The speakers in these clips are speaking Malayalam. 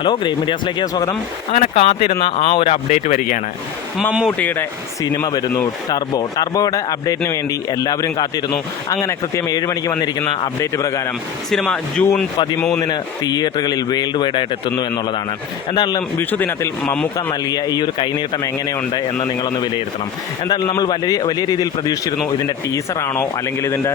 ഹലോ ഗ്രേറ്റ് മീഡിയാസിലേക്ക് സ്വാഗതം. അങ്ങനെ കാത്തിരുന്ന ആ ഒരു അപ്ഡേറ്റ് വരികയാണ്. മമ്മൂട്ടിയുടെ സിനിമ വരുന്നു, ടർബോയുടെ അപ്ഡേറ്റിന് വേണ്ടി എല്ലാവരും കാത്തിരുന്നു. അങ്ങനെ കൃത്യം 7 മണിക്ക് വന്നിരിക്കുന്ന അപ്ഡേറ്റ് പ്രകാരം സിനിമ ജൂൺ 13 തിയേറ്ററുകളിൽ വേൾഡ് വൈഡായിട്ട് എത്തുന്നു എന്നുള്ളതാണ്. എന്തായാലും വിഷു ദിനത്തിൽ മമ്മൂക്ക നൽകിയ ഈ ഒരു കൈനീട്ടം എങ്ങനെയുണ്ട് എന്ന് നിങ്ങളൊന്ന് വിലയിരുത്തണം. എന്തായാലും നമ്മൾ വലിയ രീതിയിൽ പ്രതീക്ഷിച്ചിരുന്നു ഇതിൻ്റെ ടീസറാണോ അല്ലെങ്കിൽ ഇതിൻ്റെ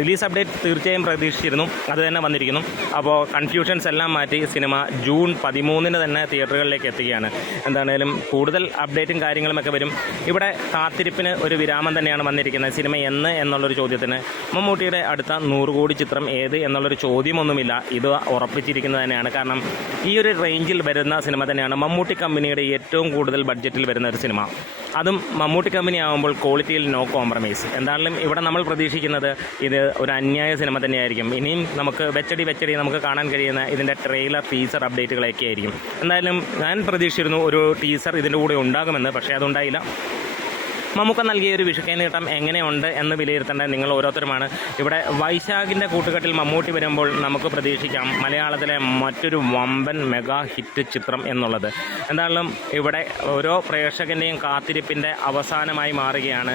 റിലീസ് അപ്ഡേറ്റ് തീർച്ചയായും പ്രതീക്ഷിച്ചിരുന്നു. അത് തന്നെ വന്നിരിക്കുന്നു. അപ്പോൾ കൺഫ്യൂഷൻസ് എല്ലാം മാറ്റി സിനിമ ജൂൺ 13 തന്നെ തിയേറ്ററുകളിലേക്ക് എത്തുകയാണ്. എന്താണേലും കൂടുതൽ അപ്ഡേറ്റും കാര്യങ്ങളുമൊക്കെ വരും. ഇവിടെ കാത്തിരിപ്പിന് ഒരു വിരാമം തന്നെയാണ് വന്നിരിക്കുന്നത്. സിനിമ എന്നുള്ളൊരു ചോദ്യത്തിന് മമ്മൂട്ടിയുടെ അടുത്ത 100 കോടി ചിത്രം ഏത് എന്നുള്ളൊരു ചോദ്യമൊന്നുമില്ല. ഇത് ഉറപ്പിച്ചിരിക്കുന്നത് തന്നെയാണ്. കാരണം ഈ ഒരു റേഞ്ചിൽ വരുന്ന സിനിമ തന്നെയാണ് മമ്മൂട്ടി കമ്പനിയുടെ ഏറ്റവും കൂടുതൽ ബഡ്ജറ്റിൽ വരുന്ന ഒരു സിനിമ. അതും മമ്മൂട്ടി കമ്പനി ആകുമ്പോൾ ക്വാളിറ്റിയിൽ നോ കോംപ്രമൈസ്. എന്തായാലും ഇവിടെ നമ്മൾ പ്രതീക്ഷിക്കുന്നത് ഇത് ഒരു അന്യായ സിനിമ തന്നെയായിരിക്കും. ഇനിയും നമുക്ക് വെച്ചടി നമുക്ക് കാണാൻ കഴിയുന്ന ഇതിൻ്റെ ട്രെയിലർ ടീസർ അപ്ഡേറ്റുകളൊക്കെ ആയിരിക്കും. എന്തായാലും ഞാൻ പ്രതീക്ഷിച്ചിരുന്നു ഒരു ടീസർ ഇതിൻ്റെ കൂടെ ഉണ്ടാകുമെന്ന്, പക്ഷേ അതുണ്ടായില്ല. മമ്മൂക്ക നൽകിയ ഒരു വിഷുക്കൈനീട്ടം എങ്ങനെയുണ്ട് എന്ന് വിലയിരുത്തേണ്ടത് നിങ്ങൾ ഓരോരുത്തരുമാണ്. ഇവിടെ വൈശാഖിൻ്റെ കൂട്ടുകെട്ടിൽ മമ്മൂട്ടി വരുമ്പോൾ നമുക്ക് പ്രതീക്ഷിക്കാം മലയാളത്തിലെ മറ്റൊരു വമ്പൻ മെഗാ ഹിറ്റ് ചിത്രം എന്നുള്ളത്. എന്തായാലും ഇവിടെ ഓരോ പ്രേക്ഷകൻ്റെയും കാത്തിരിപ്പിൻ്റെ അവസാനമായി മാറുകയാണ്.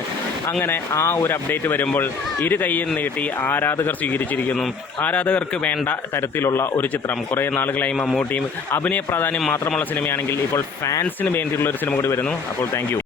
അങ്ങനെ ആ ഒരു അപ്ഡേറ്റ് വരുമ്പോൾ ഇരു കൈയും നീട്ടി ആരാധകർ സ്വീകരിച്ചിരിക്കുന്നു. ആരാധകർക്ക് വേണ്ട തരത്തിലുള്ള ഒരു ചിത്രം. കുറേ നാളുകളായി മമ്മൂട്ടിയും അഭിനയ പ്രാധാന്യം മാത്രമുള്ള സിനിമയാണെങ്കിൽ ഇപ്പോൾ ഫാൻസിന് വേണ്ടിയുള്ള ഒരു സിനിമ കൂടി വരുന്നു. അപ്പോൾ താങ്ക് യു.